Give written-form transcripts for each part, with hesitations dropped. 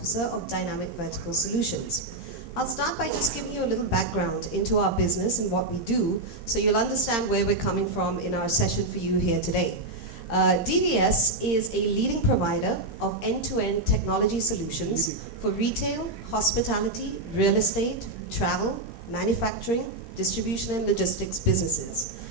Officer of Dynamic Vertical Solutions. I'll start by just giving you a little background into our business and what we do, so you'll understand where we're coming from in our session for you here today. DVS is a leading provider of end-to-end technology solutions for retail, hospitality, real estate, travel, manufacturing, distribution and logistics businesses.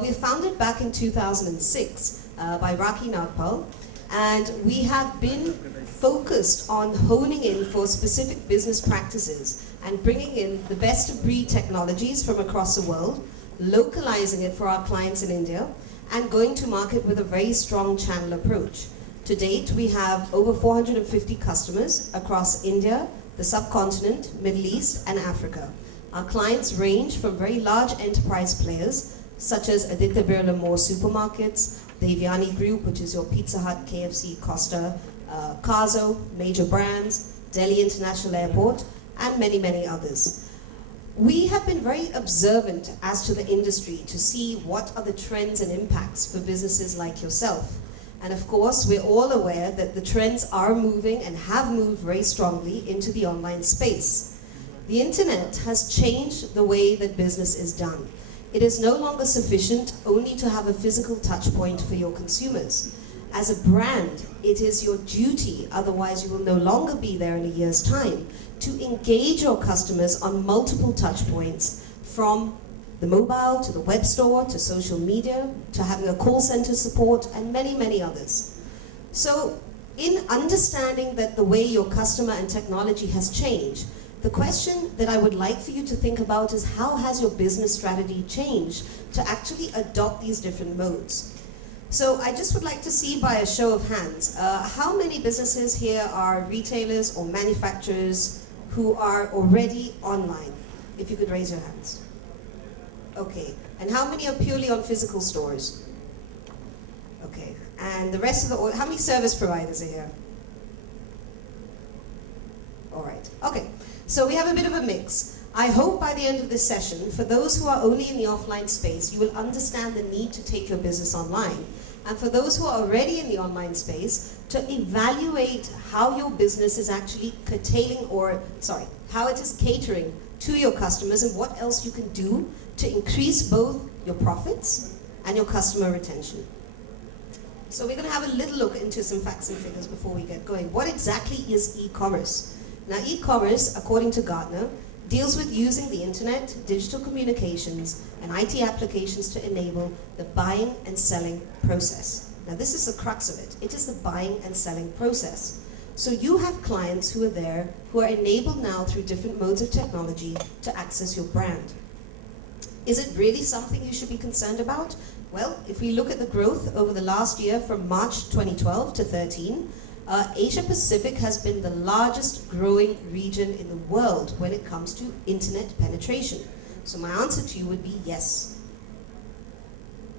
We were founded back in 2006 by Nagpal, and we have been focused on honing in for specific business practices and bringing in the best of breed technologies from across the world, localizing it for our clients in India, and going to market with a very strong channel approach. To date, we have over 450 customers across India, the subcontinent, Middle East, and Africa. Our clients range from very large enterprise players, such as Aditya Birla More Supermarkets, the Devyani Group, which is your Pizza Hut, KFC, Costa, Carzo, major brands, Delhi International Airport, and many, many others. We have been very observant as to the industry to see what are the trends and impacts for businesses like yourself. And of course, we're all aware that the trends are moving and have moved very strongly into the online space. The internet has changed the way that business is done. It is no longer sufficient only to have a physical touch point for your consumers. As a brand, it is your duty, otherwise you will no longer be there in a year's time, to engage your customers on multiple touch points, from the mobile to the web store to social media to having a call center support and many, many others. So in understanding that the way your customer and technology has changed, the question that I would like for you to think about is, how has your business strategy changed to actually adopt these different modes? So I just would like to see by a show of hands, how many businesses here are retailers or manufacturers who are already online? If you could raise your hands. Okay, and how many are purely on physical stores? Okay, and the rest of the, how many service providers are here? All right, okay. So we have a bit of a mix. I hope by the end of this session, for those who are only in the offline space, you will understand the need to take your business online. And for those who are already in the online space, to evaluate how your business is actually how it is catering to your customers and what else you can do to increase both your profits and your customer retention. So we're going to have a little look into some facts and figures before we get going. What exactly is e-commerce? Now, e-commerce, according to Gartner, deals with using the internet, digital communications, and IT applications to enable the buying and selling process. Now, this is the crux of it. It is the buying and selling process. So you have clients who are there, who are enabled now through different modes of technology to access your brand. Is it really something you should be concerned about? Well, if we look at the growth over the last year from March 2012 to 13, Asia Pacific has been the largest growing region in the world when it comes to internet penetration. So my answer to you would be yes.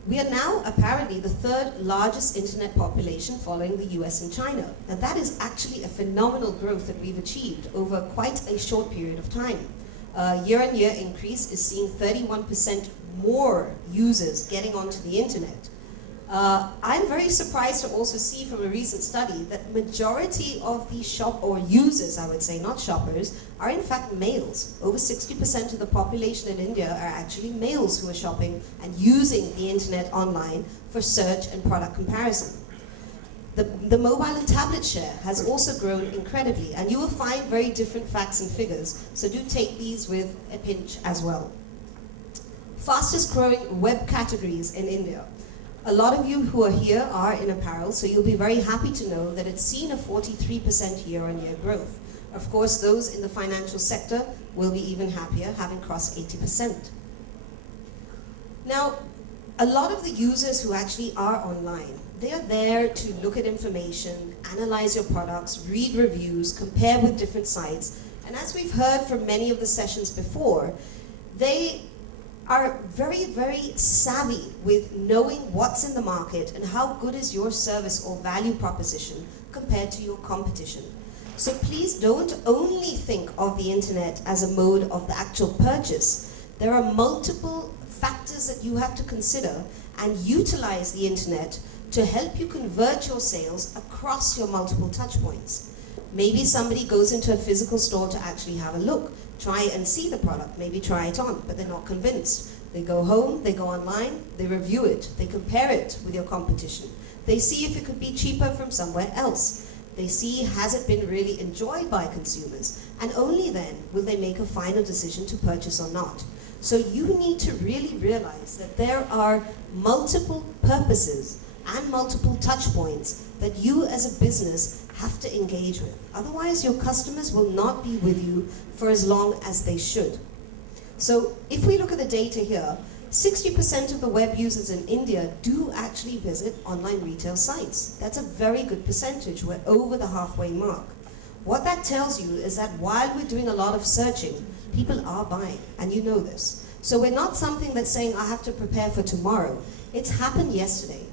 We are now apparently the third largest internet population following the US and China. And that is actually a phenomenal growth that we've achieved over quite a short period of time. Year-on-year increase is seeing 31% more users getting onto the internet. I'm very surprised to also see from a recent study that majority of the users, I would say, not shoppers, are in fact males. Over 60% of the population in India are actually males who are shopping and using the internet online for search and product comparison. The mobile and tablet share has also grown incredibly, and you will find very different facts and figures, so do take these with a pinch as well. Fastest growing web categories in India. A lot of you who are here are in apparel, so you'll be very happy to know that it's seen a 43% year-on-year growth. Of course, those in the financial sector will be even happier, having crossed 80%. Now, a lot of the users who actually are online, they are there to look at information, analyze your products, read reviews, compare with different sites. And as we've heard from many of the sessions before, they are very, very savvy with knowing what's in the market and how good is your service or value proposition compared to your competition. So please don't only think of the internet as a mode of the actual purchase. There are multiple factors that you have to consider and utilize the internet to help you convert your sales across your multiple touch points. Maybe somebody goes into a physical store to actually have a look, try and see the product, maybe try it on, but they're not convinced. They go home, they go online, they review it, they compare it with your competition. They see if it could be cheaper from somewhere else. They see, has it been really enjoyed by consumers? And only then will they make a final decision to purchase or not. So you need to really realize that there are multiple purposes and multiple touch points that you as a business have to engage with. Otherwise, your customers will not be with you for as long as they should. So if we look at the data here, 60% of the web users in India do actually visit online retail sites. That's a very good percentage. We're over the halfway mark. What that tells you is that while we're doing a lot of searching, people are buying, and you know this. So we're not something that's saying, I have to prepare for tomorrow. It's happened yesterday.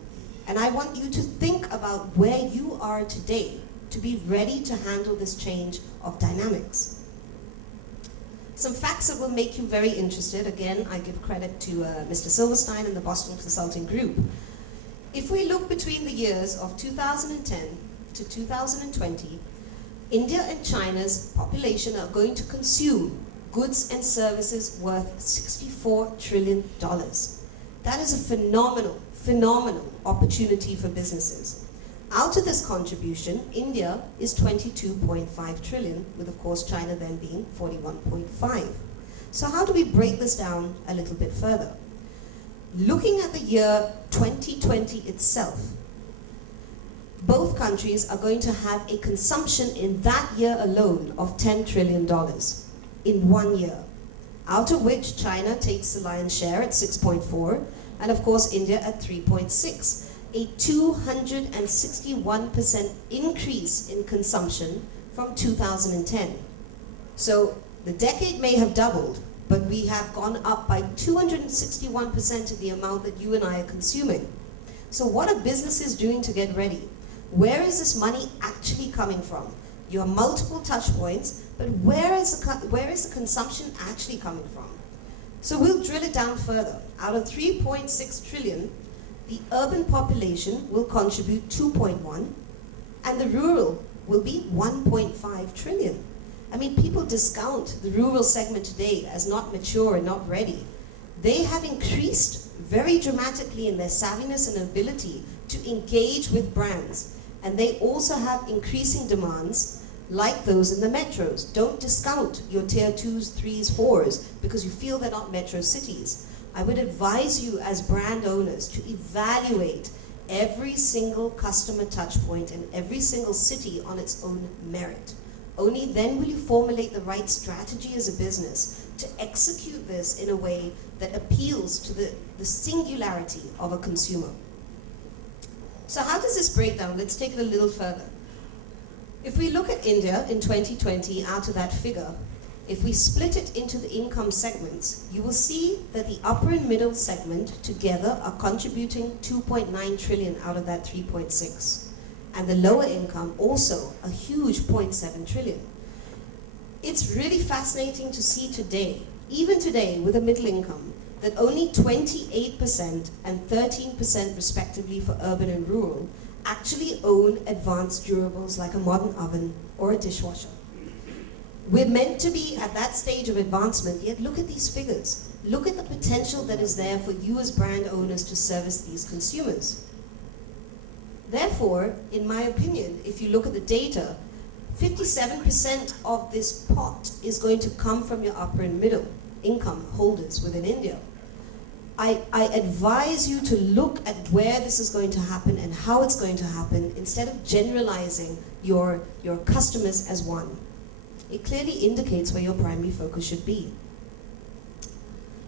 And I want you to think about where you are today to be ready to handle this change of dynamics. Some facts that will make you very interested. Again, I give credit to Mr. Silverstein and the Boston Consulting Group. If we look between the years of 2010 to 2020, India and China's population are going to consume goods and services worth $64 trillion. That is a phenomenal opportunity for businesses. Out of this contribution, India is 22.5 trillion, with of course China then being 41.5. So how do we break this down a little bit further? Looking at the year 2020 itself, both countries are going to have a consumption in that year alone of $10 trillion in 1 year, out of which China takes the lion's share at 6.4, and of course India at 3.6. A 261% increase in consumption from 2010. So the decade may have doubled, but we have gone up by 261% of the amount that you and I are consuming. So what are businesses doing to get ready? Where is this money actually coming from? You have multiple touch points, but where is the consumption actually coming from? So we'll drill it down further. Out of 3.6 trillion, the urban population will contribute 2.1, and the rural will be 1.5 trillion. I mean, people discount the rural segment today as not mature and not ready. They have increased very dramatically in their savviness and ability to engage with brands. And they also have increasing demands like those in the metros. Don't discount your tier 2s, 3s, 4s because you feel they're not metro cities. I would advise you as brand owners to evaluate every single customer touch point in every single city on its own merit. Only then will you formulate the right strategy as a business to execute this in a way that appeals to the singularity of a consumer. So how does this break down? Let's take it a little further. If we look at India in 2020 out of that figure, if we split it into the income segments, you will see that the upper and middle segment together are contributing 2.9 trillion out of that 3.6. And the lower income also a huge 0.7 trillion. It's really fascinating to see today, even today with a middle income, that only 28% and 13% respectively for urban and rural actually own advanced durables like a modern oven or a dishwasher. We're meant to be at that stage of advancement, yet look at these figures. Look at the potential that is there for you as brand owners to service these consumers. Therefore, in my opinion, if you look at the data, 57% of this pot is going to come from your upper and middle income holders within India. I advise you to look at where this is going to happen and how it's going to happen instead of generalizing your customers as one. It clearly indicates where your primary focus should be.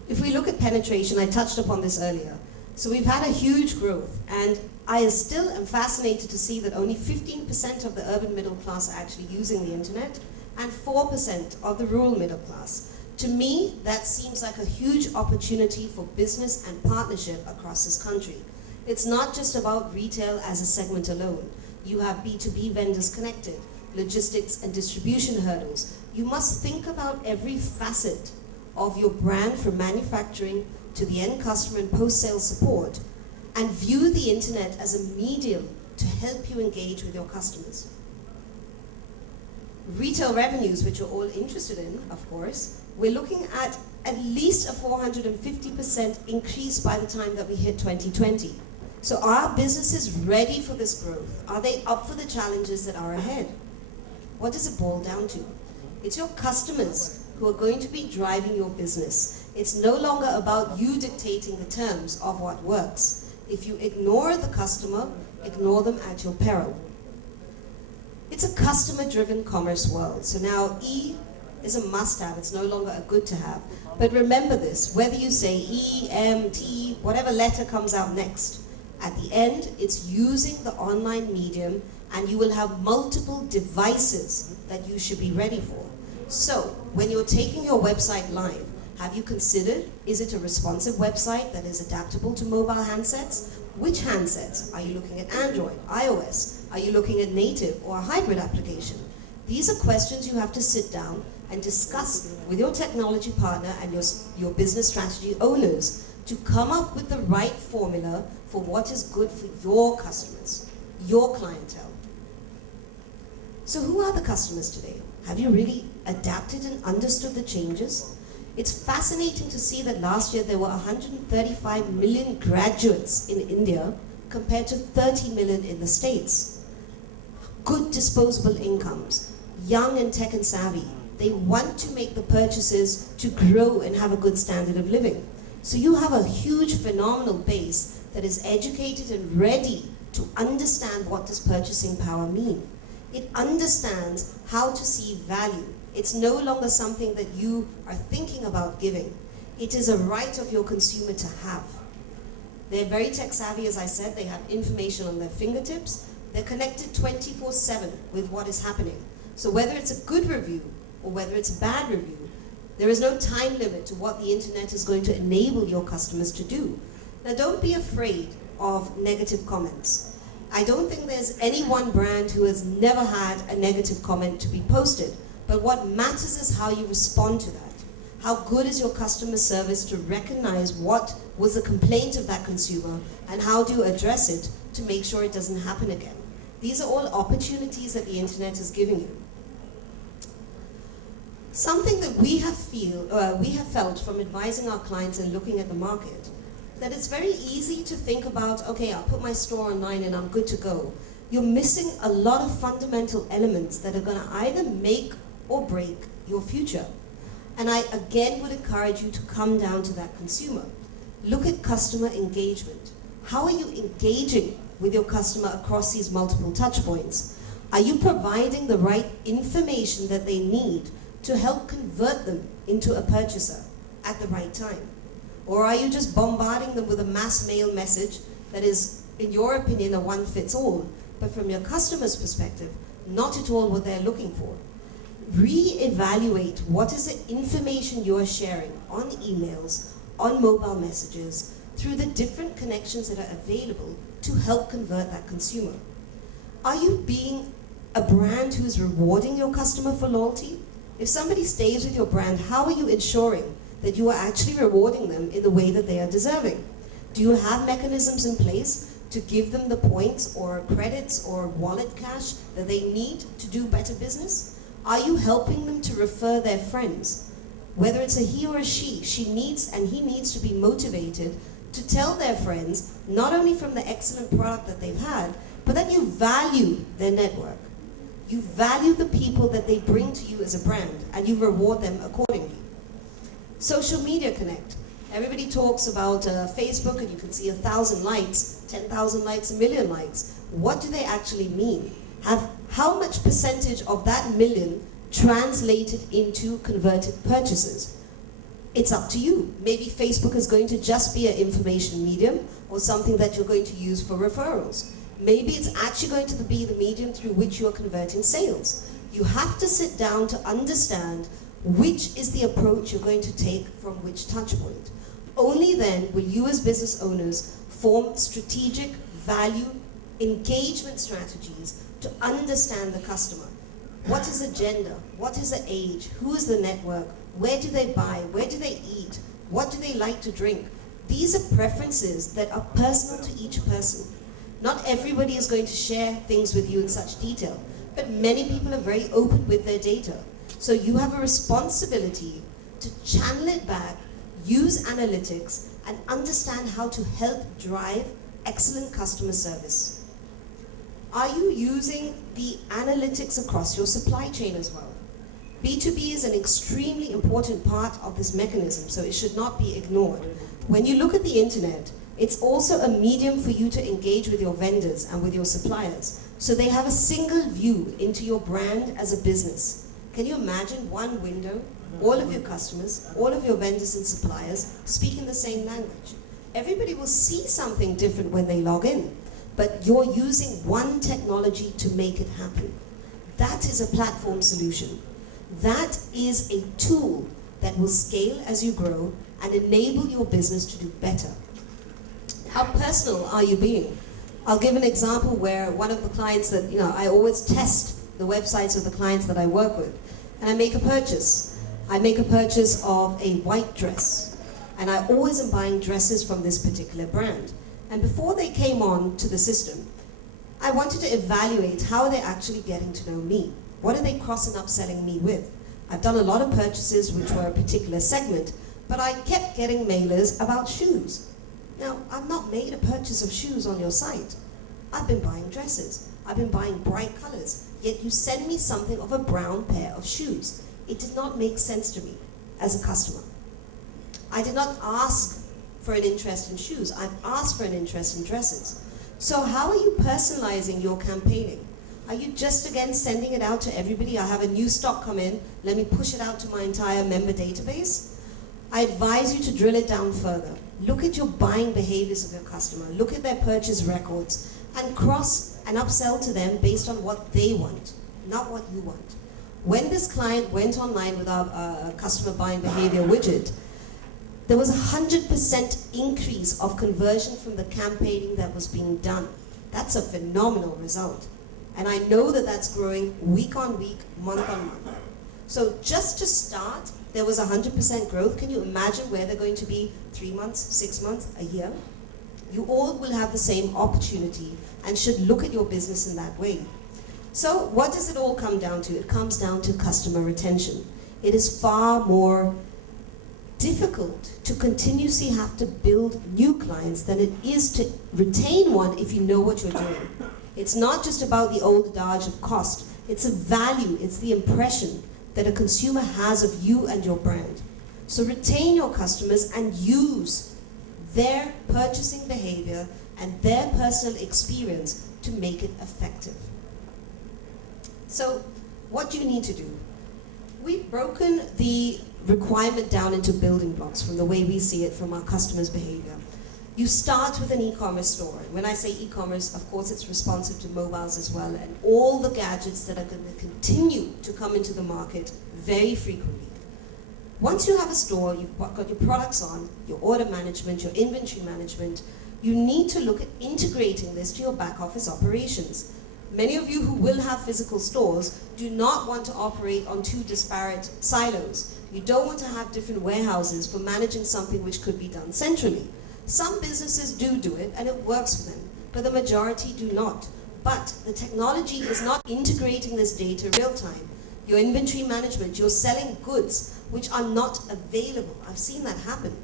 If we look at penetration, I touched upon this earlier. So we've had a huge growth, and I still am fascinated to see that only 15% of the urban middle class are actually using the internet, and 4% of the rural middle class. To me, that seems like a huge opportunity for business and partnership across this country. It's not just about retail as a segment alone. You have B2B vendors connected, logistics and distribution hurdles. You must think about every facet of your brand from manufacturing to the end customer and post-sale support, and view the internet as a medium to help you engage with your customers. Retail revenues, which you're all interested in, of course, we're looking at least a 450% increase by the time that we hit 2020. So are businesses ready for this growth? Are they up for the challenges that are ahead? What does it boil down to? It's your customers who are going to be driving your business. It's no longer about you dictating the terms of what works. If you ignore the customer, ignore them at your peril. It's a customer-driven commerce world. So now E is a must-have. It's no longer a good-to-have. But remember this, whether you say E, M, T, whatever letter comes out next, at the end, it's using the online medium, and you will have multiple devices that you should be ready for. So, when you're taking your website live, have you considered, is it a responsive website that is adaptable to mobile handsets? Which handsets? Are you looking at Android, iOS? Are you looking at native or a hybrid application? These are questions you have to sit down and discuss with your technology partner and your business strategy owners to come up with the right formula for what is good for your customers, your clientele. So who are the customers today? Have you really adapted and understood the changes? It's fascinating to see that last year there were 135 million graduates in India compared to 30 million in the States. Good disposable incomes, young and tech and savvy. They want to make the purchases to grow and have a good standard of living. So you have a huge, phenomenal base that is educated and ready to understand what does purchasing power mean. It understands how to see value. It's no longer something that you are thinking about giving. It is a right of your consumer to have. They're very tech savvy, as I said. They have information on their fingertips. They're connected 24/7 with what is happening. So whether it's a good review or whether it's a bad review, there is no time limit to what the internet is going to enable your customers to do. Now, don't be afraid of negative comments. I don't think there's any one brand who has never had a negative comment to be posted. But what matters is how you respond to that. How good is your customer service to recognize what was the complaint of that consumer and how do you address it to make sure it doesn't happen again. These are all opportunities that the internet is giving you. Something that we have felt from advising our clients and looking at the market, that it's very easy to think about, okay, I'll put my store online and I'm good to go. You're missing a lot of fundamental elements that are going to either make or break your future. And I again would encourage you to come down to that consumer. Look at customer engagement. How are you engaging with your customer across these multiple touch points? Are you providing the right information that they need to help convert them into a purchaser at the right time? Or are you just bombarding them with a mass mail message that is, in your opinion, a one-fits-all, but from your customer's perspective, not at all what they're looking for? Re-evaluate what is the information you're sharing on emails, on mobile messages, through the different connections that are available to help convert that consumer. Are you being a brand who is rewarding your customer for loyalty? If somebody stays with your brand, how are you ensuring that you are actually rewarding them in the way that they are deserving? Do you have mechanisms in place to give them the points or credits or wallet cash that they need to do better business? Are you helping them to refer their friends? Whether it's a he or a she needs and he needs to be motivated to tell their friends, not only from the excellent product that they've had, but that you value their network. You value the people that they bring to you as a brand, and you reward them accordingly. Social media connect. Everybody talks about Facebook, and you can see 1,000 likes, 10,000 likes, a million likes. What do they actually mean? How much percentage of that million translated into converted purchases? It's up to you. Maybe Facebook is going to just be an information medium or something that you're going to use for referrals. Maybe it's actually going to be the medium through which you're converting sales. You have to sit down to understand which is the approach you're going to take from which touch point. Only then will you as business owners form strategic value engagement strategies to understand the customer. What is the gender? What is the age? Who is the network? Where do they buy? Where do they eat? What do they like to drink? These are preferences that are personal to each person. Not everybody is going to share things with you in such detail. but many people are very open with their data. So you have a responsibility to channel it back, use analytics, and understand how to help drive excellent customer service. Are you using the analytics across your supply chain as well? B2B is an extremely important part of this mechanism, so it should not be ignored. When you look at the internet, it's also a medium for you to engage with your vendors and with your suppliers, so they have a single view into your brand as a business. Can you imagine one window, all of your customers, all of your vendors and suppliers speaking the same language? Everybody will see something different when they log in, but you're using one technology to make it happen. That is a platform solution. That is a tool that will scale as you grow and enable your business to do better. How personal are you being? I'll give an example where one of the clients that, I always test the websites of the clients that I work with, and I make a purchase. I make a purchase of a white dress, and I always am buying dresses from this particular brand. And before they came on to the system, I wanted to evaluate how they're actually getting to know me. What are they cross and upselling me with? I've done a lot of purchases which were a particular segment, but I kept getting mailers about shoes. Now, I've not made a purchase of shoes on your site. I've been buying dresses. I've been buying bright colors. Yet you send me something of a brown pair of shoes. It did not make sense to me as a customer. I did not ask for an interest in shoes. I've asked for an interest in dresses. So how are you personalizing your campaigning? Are you just again sending it out to everybody? I have a new stock come in, let me push it out to my entire member database. I advise you to drill it down further. Look at your buying behaviors of your customer. Look at their purchase records and cross and upsell to them based on what they want, not what you want. When this client went online with our customer buying behavior widget, there was a 100% increase of conversion from the campaigning that was being done. That's a phenomenal result. And I know that that's growing week on week, month on month. So just to start, there was 100% growth. Can you imagine where they're going to be 3 months, 6 months, a year? You all will have the same opportunity and should look at your business in that way. So what does it all come down to? It comes down to customer retention. It is far more difficult to continuously have to build new clients than it is to retain one if you know what you're doing. It's not just about the old adage of cost. It's a value, it's the impression that a consumer has of you and your brand. So retain your customers and use their purchasing behavior and their personal experience to make it effective. So what do you need to do? We've broken the requirement down into building blocks from the way we see it from our customers' behavior. You start with an e-commerce store. When I say e-commerce, of course it's responsive to mobiles as well, and all the gadgets that are going to continue to come into the market very frequently. Once you have a store, you've got your products on, your order management, your inventory management, you need to look at integrating this to your back office operations. Many of you who will have physical stores do not want to operate on two disparate silos. You don't want to have different warehouses for managing something which could be done centrally. Some businesses do it and it works for them, but the majority do not. But the technology is not integrating this data real time. Your inventory management, you're selling goods which are not available. I've seen that happen.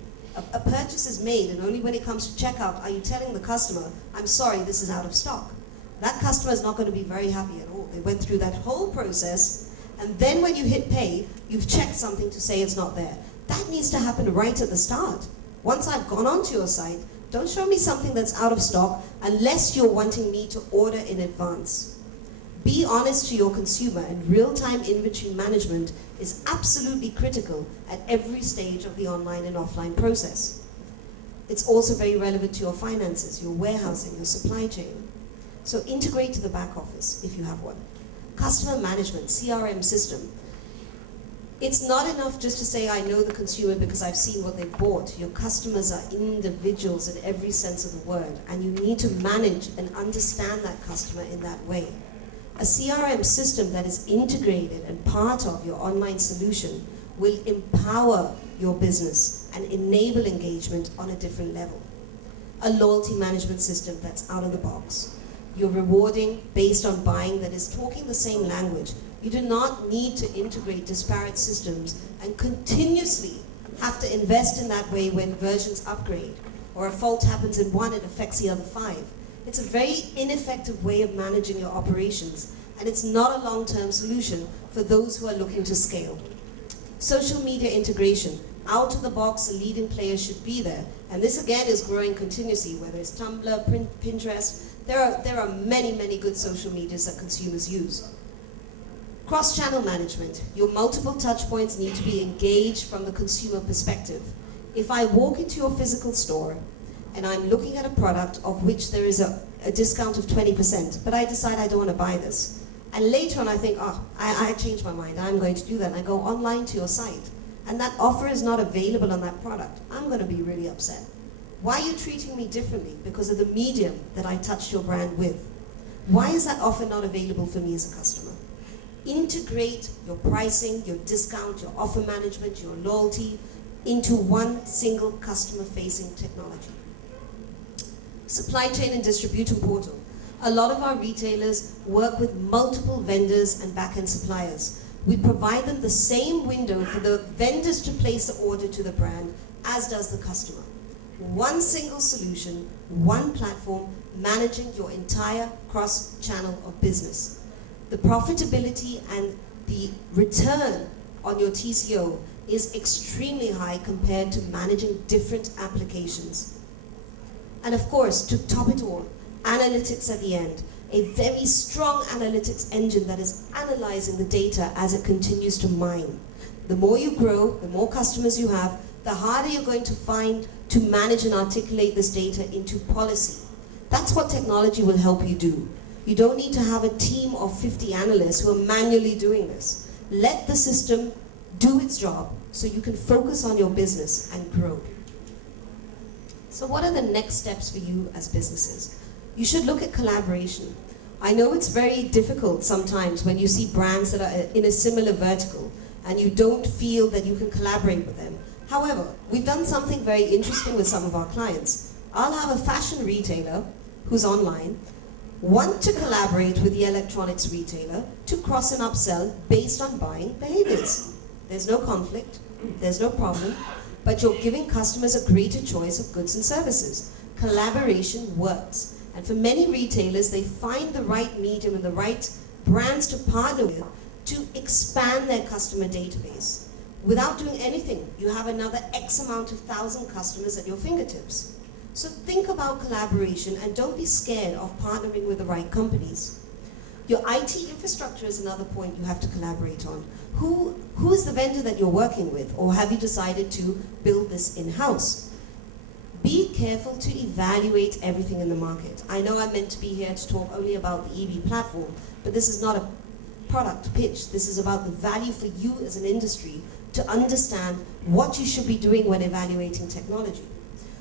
A purchase is made and only when it comes to checkout are you telling the customer, I'm sorry, this is out of stock. That customer is not going to be very happy at all. They went through that whole process and then when you hit pay, you've checked something to say it's not there. That needs to happen right at the start. Once I've gone onto your site, don't show me something that's out of stock unless you're wanting me to order in advance. Be honest to your consumer, and real-time inventory management is absolutely critical at every stage of the online and offline process. It's also very relevant to your finances, your warehousing, your supply chain. So integrate to the back office if you have one. Customer management, CRM system. It's not enough just to say, I know the consumer because I've seen what they've bought. Your customers are individuals in every sense of the word, and you need to manage and understand that customer in that way. A CRM system that is integrated and part of your online solution will empower your business and enable engagement on a different level. A loyalty management system that's out of the box. you're rewarding based on buying that is talking the same language. You do not need to integrate disparate systems and continuously have to invest in that way when versions upgrade, or a fault happens in one, it affects the other 5. It's a very ineffective way of managing your operations, and it's not a long-term solution for those who are looking to scale. Social media integration. Out of the box, a leading player should be there. And this again is growing continuously, whether it's Tumblr, Pinterest. There are many, many good social medias that consumers use. Cross-channel management. Your multiple touch points need to be engaged from the consumer perspective. If I walk into your physical store and I'm looking at a product of which there is a discount of 20%, but I decide I don't want to buy this. And later on I think, oh, I changed my mind, I'm going to do that. And I go online to your site, and that offer is not available on that product. I'm going to be really upset. Why are you treating me differently? Because of the medium that I touched your brand with. Why is that offer not available for me as a customer? Integrate your pricing, your discount, your offer management, your loyalty into one single customer-facing technology. Supply chain and distributor portal. A lot of our retailers work with multiple vendors and back-end suppliers. We provide them the same window for the vendors to place the order to the brand as does the customer. One single solution, one platform, managing your entire cross-channel of business. The profitability and the return on your TCO is extremely high compared to managing different applications. And of course, to top it all, analytics at the end. A very strong analytics engine that is analyzing the data as it continues to mine. The more you grow, the more customers you have, the harder you're going to find to manage and articulate this data into policy. That's what technology will help you do. You don't need to have a team of 50 analysts who are manually doing this. Let the system do its job so you can focus on your business and grow. So what are the next steps for you as businesses? You should look at collaboration. I know it's very difficult sometimes when you see brands that are in a similar vertical and you don't feel that you can collaborate with them. However, we've done something very interesting with some of our clients. I'll have a fashion retailer who's online want to collaborate with the electronics retailer to cross and upsell based on buying behaviors. There's no conflict, there's no problem, but you're giving customers a greater choice of goods and services. Collaboration works. And for many retailers, they find the right medium and the right brands to partner with to expand their customer database. Without doing anything, you have another X amount of 1,000 customers at your fingertips. So think about collaboration and don't be scared of partnering with the right companies. Your IT infrastructure is another point you have to collaborate on. Who is the vendor that you're working with, or have you decided to build this in-house? Be careful to evaluate everything in the market. I know I'm meant to be here to talk only about the eBee platform, but this is not a product pitch. This is about the value for you as an industry to understand what you should be doing when evaluating technology.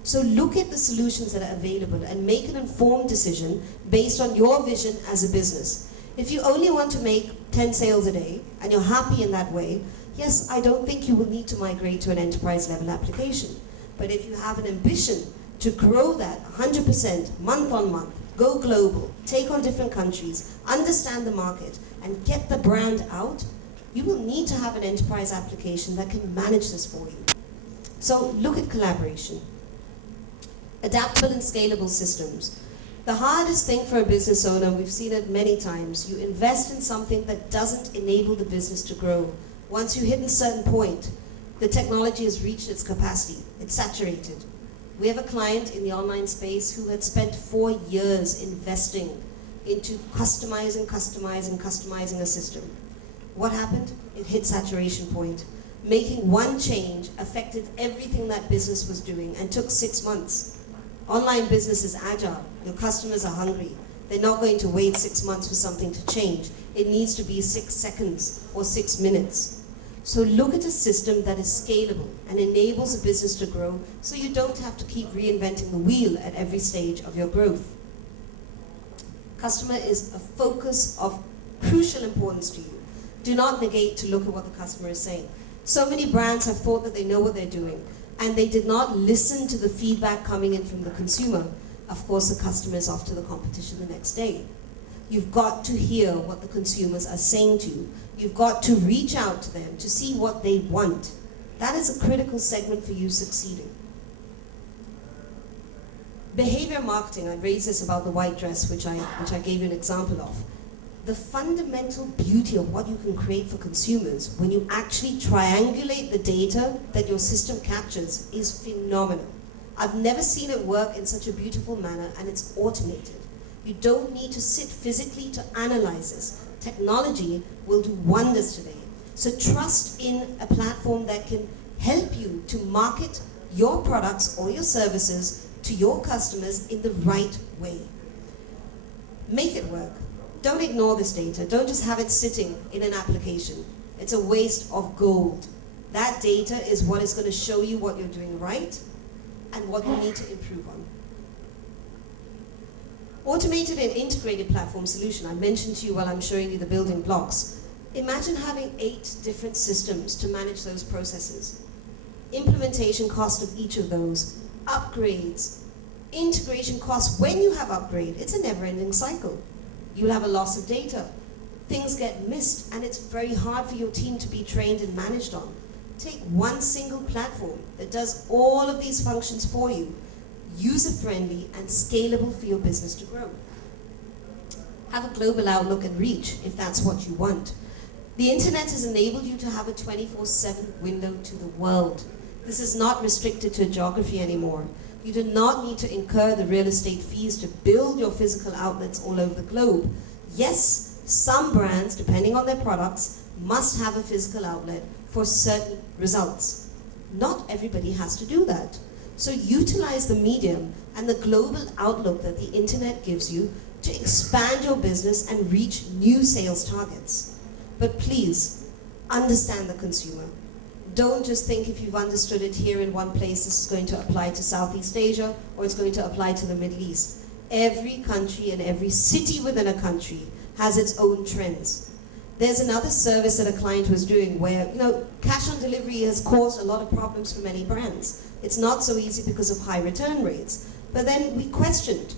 So look at the solutions that are available and make an informed decision based on your vision as a business. If you only want to make 10 sales a day and you're happy in that way, yes, I don't think you will need to migrate to an enterprise level application. But if you have an ambition to grow that 100% month on month, go global, take on different countries, understand the market, and get the brand out, you will need to have an enterprise application that can manage this for you. So look at collaboration. Adaptable and scalable systems. The hardest thing for a business owner, we've seen it many times, you invest in something that doesn't enable the business to grow. Once you hit a certain point, the technology has reached its capacity. It's saturated. We have a client in the online space who had spent 4 years investing into customizing a system. What happened? It hit saturation point. Making one change affected everything that business was doing and took 6 months. Online business is agile. Your customers are hungry. They're not going to wait 6 months for something to change. It needs to be 6 seconds or 6 minutes. So look at a system that is scalable and enables a business to grow so you don't have to keep reinventing the wheel at every stage of your growth. Customer is a focus of crucial importance to you. Do not negate to look at what the customer is saying. So many brands have thought that they know what they're doing, and they did not listen to the feedback coming in from the consumer. Of course, the customer is off to the competition the next day. You've got to hear what the consumers are saying to you. You've got to reach out to them to see what they want. That is a critical segment for you succeeding. Behavior marketing, I raised this about the white dress, which I gave you an example of. The fundamental beauty of what you can create for consumers when you actually triangulate the data that your system captures is phenomenal. I've never seen it work in such a beautiful manner, and it's automated. You don't need to sit physically to analyze this. Technology will do wonders today. So trust in a platform that can help you to market your products or your services to your customers in the right way. Make it work. Don't ignore this data. Don't just have it sitting in an application. It's a waste of gold. That data is what is going to show you what you're doing right and what you need to improve on. Automated and integrated platform solution. I mentioned to you while I'm showing you the building blocks. Imagine having 8 different systems to manage those processes. Implementation cost of each of those, upgrades, integration costs when you have upgrade. It's a never-ending cycle. You'll have a loss of data. Things get missed, and it's very hard for your team to be trained and managed on. Take one single platform that does all of these functions for you, user-friendly and scalable for your business to grow. Have a global outlook and reach if that's what you want. The internet has enabled you to have a 24/7 window to the world. This is not restricted to geography anymore. You do not need to incur the real estate fees to build your physical outlets all over the globe. Yes, some brands, depending on their products, must have a physical outlet for certain results. Not everybody has to do that. So utilize the medium and the global outlook that the internet gives you to expand your business and reach new sales targets. But please, understand the consumer. Don't just think if you've understood it here in one place, this is going to apply to Southeast Asia or it's going to apply to the Middle East. Every country and every city within a country has its own trends. There's another service that a client was doing where, cash on delivery has caused a lot of problems for many brands. It's not so easy because of high return rates. But then we questioned,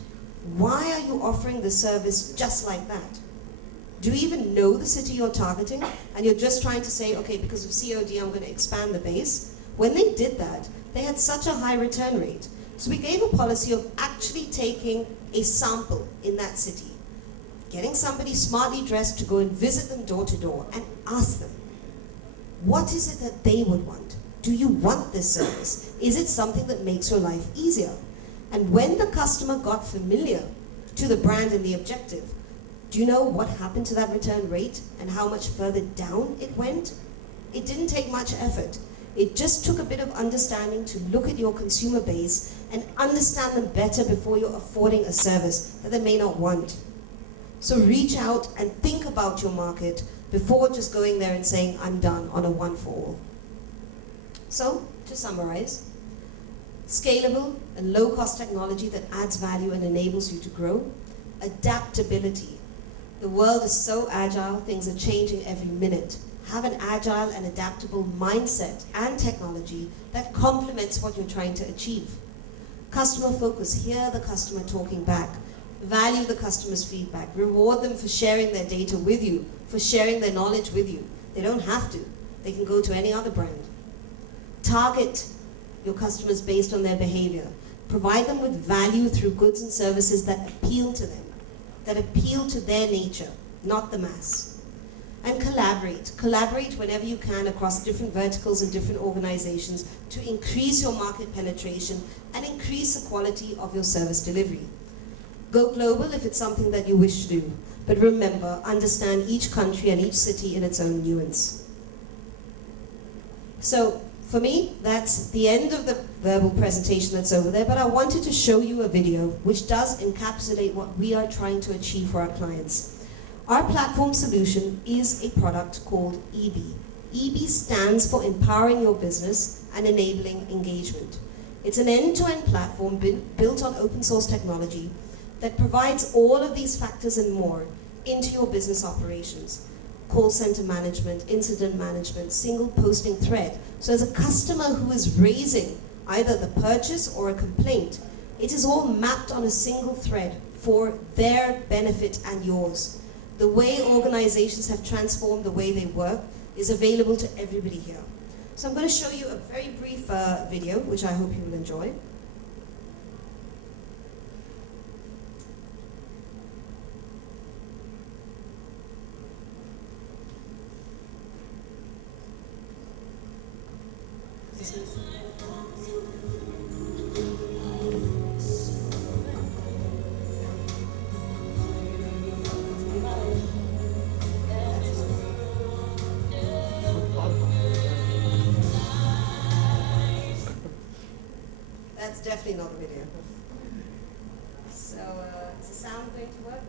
why are you offering the service just like that? Do you even know the city you're targeting? And you're just trying to say, okay, because of COD, I'm going to expand the base. When they did that, they had such a high return rate. So we gave a policy of actually taking a sample in that city, getting somebody smartly dressed to go and visit them door to door and ask them, what is it that they would want? Do you want this service? Is it something that makes your life easier? And when the customer got familiar to the brand and the objective, do you know what happened to that return rate and how much further down it went? It didn't take much effort. It just took a bit of understanding to look at your consumer base and understand them better before you're affording a service that they may not want. So reach out and think about your market before just going there and saying, I'm done on a one for all. So, to summarize, scalable and low-cost technology that adds value and enables you to grow. Adaptability. The world is so agile, things are changing every minute. Have an agile and adaptable mindset and technology that complements what you're trying to achieve. Customer focus, hear the customer talking back. Value the customer's feedback. Reward them for sharing their data with you, for sharing their knowledge with you. They don't have to. They can go to any other brand. Target your customers based on their behavior. Provide them with value through goods and services that appeal to them, that appeal to their nature, not the mass. And collaborate. Collaborate whenever you can across different verticals and different organizations to increase your market penetration and increase the quality of your service delivery. Go global if it's something that you wish to do. But remember, understand each country and each city in its own nuance. So, for me, that's the end of the verbal presentation that's over there, but I wanted to show you a video which does encapsulate what we are trying to achieve for our clients. Our platform solution is a product called eBee. eBee stands for Empowering Your Business and Enabling Engagement. It's an end-to-end platform built on open source technology that provides all of these factors and more into your business operations. Call center management, incident management, single posting thread. So as a customer who is raising either the purchase or a complaint, It is all mapped on a single thread for their benefit and yours. The way organizations have transformed the way they work is available to everybody here. So I'm going to show you a very brief video, which I hope you will enjoy. That's definitely not the video. So, is the sound going to work?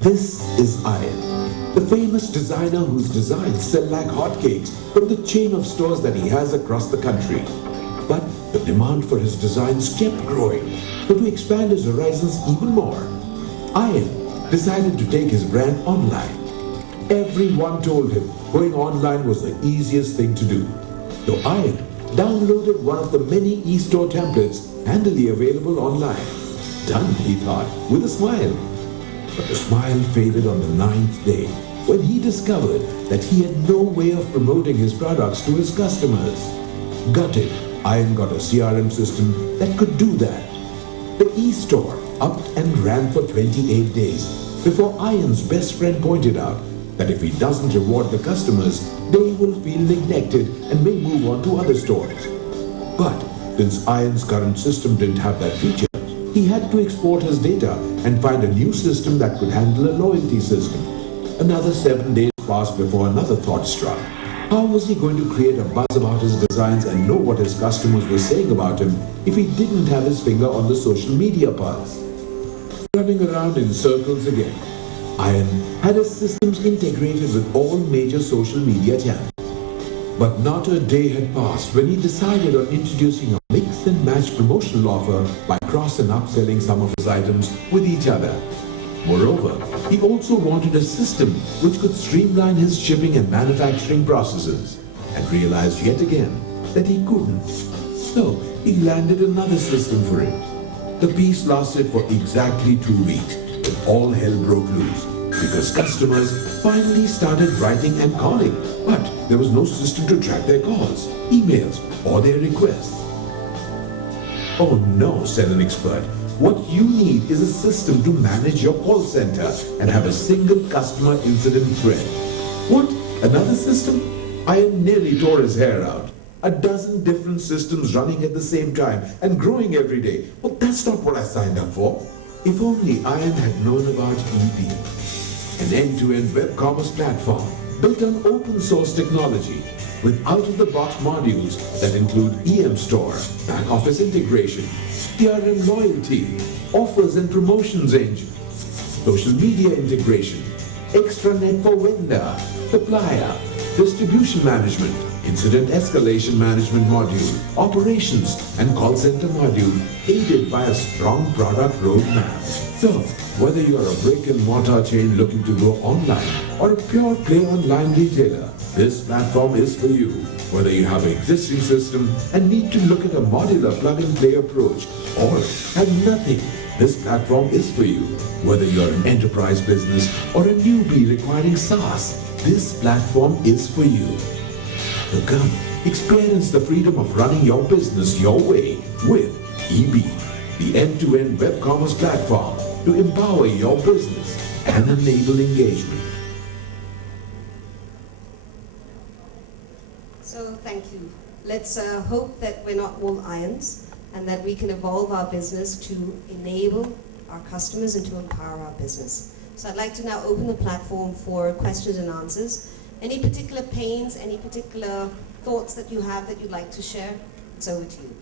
This is Ian, the famous designer whose designs sell like hotcakes from the chain of stores that he has across the country. But the demand for his designs kept growing, so to expand his horizons even more, Ian decided to take his brand online. Everyone told him going online was the easiest thing to do. So Ian downloaded one of the many e-store templates handily available online. Done, he thought, with a smile. But the smile faded on the 9th day when he discovered that he had no way of promoting his products to his customers. Gutted, Ian got a CRM system that could do that. The e-store upped and ran for 28 days before Ian's best friend pointed out that if he doesn't reward the customers, they will feel neglected and may move on to other stores. But since Ian's current system didn't have that feature, he had to export his data and find a new system that could handle a loyalty system. Another 7 days passed before another thought struck. How was he going to create a buzz about his designs and know what his customers were saying about him if he didn't have his finger on the social media pulse? Running around in circles again, Ian had his systems integrated with all major social media channels. But not a day had passed when he decided on introducing a mix and match promotional offer by cross and upselling some of his items with each other. Moreover, he also wanted a system which could streamline his shipping and manufacturing processes, and realized yet again that he couldn't. So he landed another system for it. The piece lasted for exactly 2 weeks, when all hell broke loose, because customers finally started writing and calling, but there was no system to track their calls, emails, or their requests. Oh no, said an expert. What you need is a system to manage your call center and have a single customer incident thread. What? Another system? Ian nearly tore his hair out. A dozen different systems running at the same time and growing every day. Well, that's not what I signed up for. If only Ian had known about eBee, an end-to-end web commerce platform built on open source technology with out-of-the-box modules that include EM Store, back office integration, CRM loyalty, offers and promotions engine, social media integration, extranet for vendor, supplier, distribution management, incident escalation management module, operations and call center module, aided by a strong product roadmap. So, whether you are a brick and mortar chain looking to go online or a pure play online retailer, this platform is for you. Whether you have an existing system and need to look at a modular plug-and-play approach or have nothing, this platform is for you. Whether you're an enterprise business or a newbie requiring SaaS, this platform is for you. So come, experience the freedom of running your business your way with eBee, the end-to-end web commerce platform to empower your business and enable engagement. So thank you. Let's hope that we're not all Ians and that we can evolve our business to enable our customers and to empower our business. So I'd like to now open the platform for questions and answers. Any particular pains, any particular thoughts that you have that you'd like to share? It's over to you.